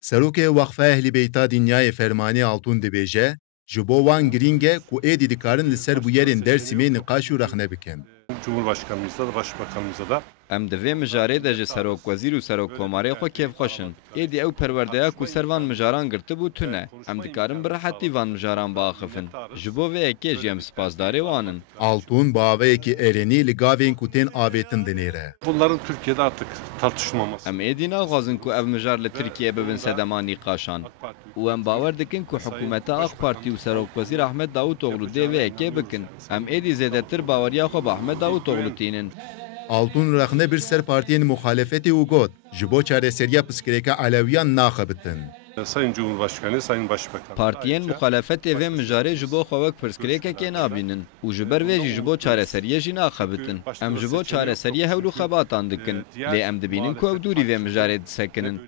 Serokê Weqfa Ehlî Beyta Dinyayê Fermanî Altûn dibêje, ji bo wan giring e ku êdî dikarin li ser bûyerên Dêrsimê niqaş û rexne bikin. Cumhurbaşkanımıza da Başbakanımıza da Em divê mijarê de ji serokwezîr û serokkomarê xwe kêfxweşin. Êdî ew perwerdeya ku ser van mijaran girtibû tune. Em dikarin bi rehetî van mijaran biaxivin. Ji bo vê yekê jî em spasdarê wan in. Altûn bi avayekî êrenî li gavên ku tên avêtin dinêre. bunların Türkiye'de artık tartışmaması. Em êdî naxwazin ku ev mijar li Tirkiye bibin sedema nîqaşan. û em bawer dikin ku hikûmeta AK Partî û serokwezîr Ahmed Davutoglu dê vê yekê bikin. Em êdî zêdetir baweriya xwe bi Ahmed Davutoglu tînin. Altûn rexne bir ser partiyên muxalefetê û got, ji bo çareseriya piskirêka Elewiyan naxebitin. Sayın Cumhurbaşkanı, Sayın Başbakan. Partiyên muxalefetê vê mijarê ji bo xwe wek pirsgirêkekê nabînin û ji ber vê jî ji bo çareseriyê jî naxebitin. Em ji bo çareseriyê hewl û xebatan dikin. Lê em dibînin ku ew dûrî vê mijarê disekinin.